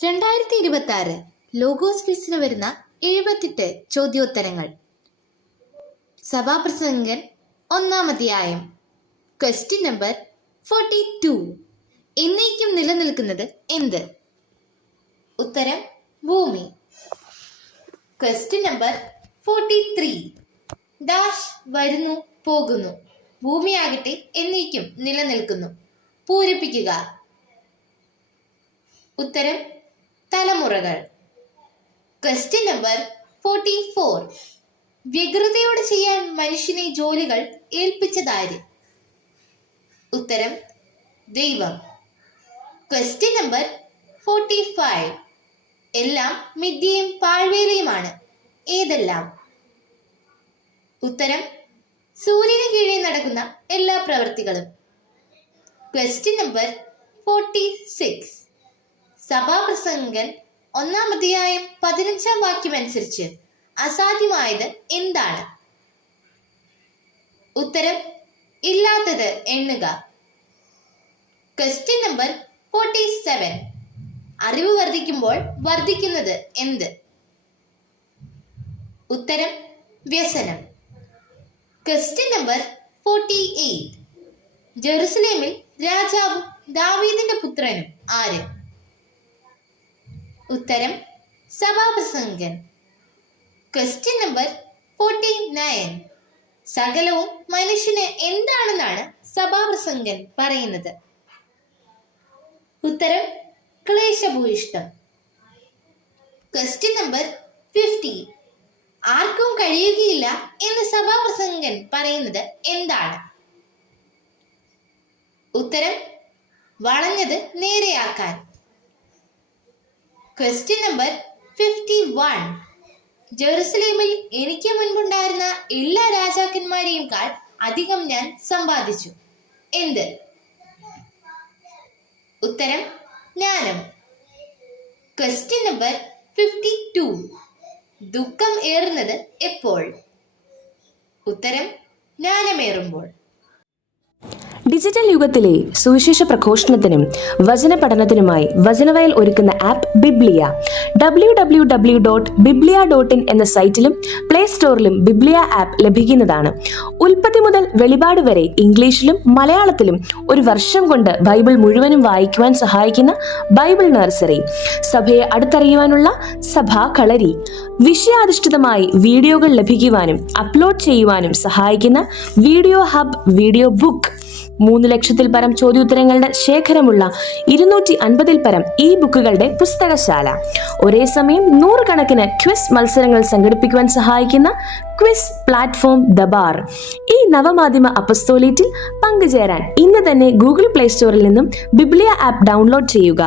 2026 logos ക്വിസിന് വരുന്ന 78 ചോദ്യോത്തരങ്ങൾ. സഭാപ്രസംഗൻ 1-ാം അധ്യായം. Question number 42. എന്നേക്കും നിലനിൽക്കുന്നത് എന്ത്? ഉത്തരം ഭൂമി. Question number 43. ഡാഷ് വരുന്നു പോകുന്നു. ഭൂമിയാകട്ടെ എന്നേക്കും നിലനിൽക്കുന്നു. പൂരിപ്പിക്കുക. ഉത്തരം തലമുറകൾ. Question number 44. വ്യഗ്രതയോടെ ചെയ്യാൻ മനുഷ്യനെ ജോലികൾ ഏൽപ്പിച്ചതാര്? ഉത്തരം ദൈവം. Question number 45. എല്ലാം മിഥ്യയും പാഴ്വേലയുമാണ്. ഏതെല്ലാം? ഉത്തരം സൂര്യന് കീഴിൽ നടക്കുന്ന എല്ലാ പ്രവൃത്തികളും. Question number 46. സഭാപ്രസംഗൻ 1-ാം അധ്യായം 15-ാം വാക്യം അനുസരിച്ച് അസാധ്യമായത് എന്താണ്? ഉത്തരം ഇല്ലാത്തത് എണ്ണുക. Question number 47. അറിവ് വർദ്ധിക്കുമ്പോൾ വർദ്ധിക്കുന്നത് എന്ത്? ഉത്തരം വ്യസനം. Question number 48. ജെറുസലേമിൽ രാജാവും ദാവീദിന്റെ പുത്രനും ആര്? ഉത്തരം സഭാപ്രസംഗൻ. Question number 49. സകലവും മനുഷ്യന് എന്താണെന്നാണ് സഭാപ്രസംഗൻ പറയുന്നത്? ഉത്തരം ക്ലേശഭൂയിഷ്ടം. Question number 50. ആർക്കും കഴിയുകയില്ല എന്ന് സഭാപ്രസംഗൻ പറയുന്നത് എന്താണ്? ഉത്തരം വളഞ്ഞത് നേരെയാക്കാൻ. Question number 51. ജെറുസലേമിൽ എനിക്ക് മുൻപുണ്ടായിരുന്ന എല്ലാ രാജാക്കന്മാരെയും കാൾ അധികം ഞാൻ സമ്പാദിച്ചു. എന്ത്? ഉത്തരം ജ്ഞാനം. Question number 52. ദുഃഖം ഏറുന്നത് എപ്പോൾ? ഉത്തരം ജ്ഞാനമേറുമ്പോൾ. ഡിജിറ്റൽ യുഗത്തിലെ സുവിശേഷ പ്രഘോഷണത്തിനും വചന പഠനത്തിനുമായി വചനവയൽ ഒരുക്കുന്ന ആപ്പ് ബിബ്ലിയ. www.biblia.in എന്ന സൈറ്റിലും പ്ലേ സ്റ്റോറിലും ബിബ്ലിയ ആപ്പ് ലഭിക്കുന്നതാണ്. ഉൽപ്പത്തി മുതൽ വെളിപാട് വരെ ഇംഗ്ലീഷിലും മലയാളത്തിലും ഒരു വർഷം കൊണ്ട് ബൈബിൾ മുഴുവനും വായിക്കുവാൻ സഹായിക്കുന്ന ബൈബിൾ നഴ്സറി, സഭയെ അടുത്തറിയുവാനുള്ള സഭാ കളരി, വിഷയാധിഷ്ഠിതമായി വീഡിയോകൾ ലഭിക്കുവാനും അപ്ലോഡ് ചെയ്യുവാനും സഹായിക്കുന്ന വീഡിയോ ഹബ് വീഡിയോ ബുക്ക്, 3 ലക്ഷത്തിൽ പരം ചോദ്യോത്തരങ്ങളുടെ ശേഖരമുള്ള 250-ൽ പരം ഈ ബുക്കുകളുടെ പുസ്തകശാല, ഒരേ സമയം 100 കണക്കിന് ക്വിസ് മത്സരങ്ങൾ സംഘടിപ്പിക്കുവാൻ സഹായിക്കുന്ന ക്വിസ് പ്ലാറ്റ്ഫോം ദബാർ. ഈ നവമാധ്യമ അപ്പസ്തോലേറ്റിൽ പങ്കുചേരാൻ ഇന്ന് തന്നെ ഗൂഗിൾ പ്ലേ സ്റ്റോറിൽ നിന്നും ബിബ്ലിയ ആപ്പ് ഡൗൺലോഡ് ചെയ്യുക.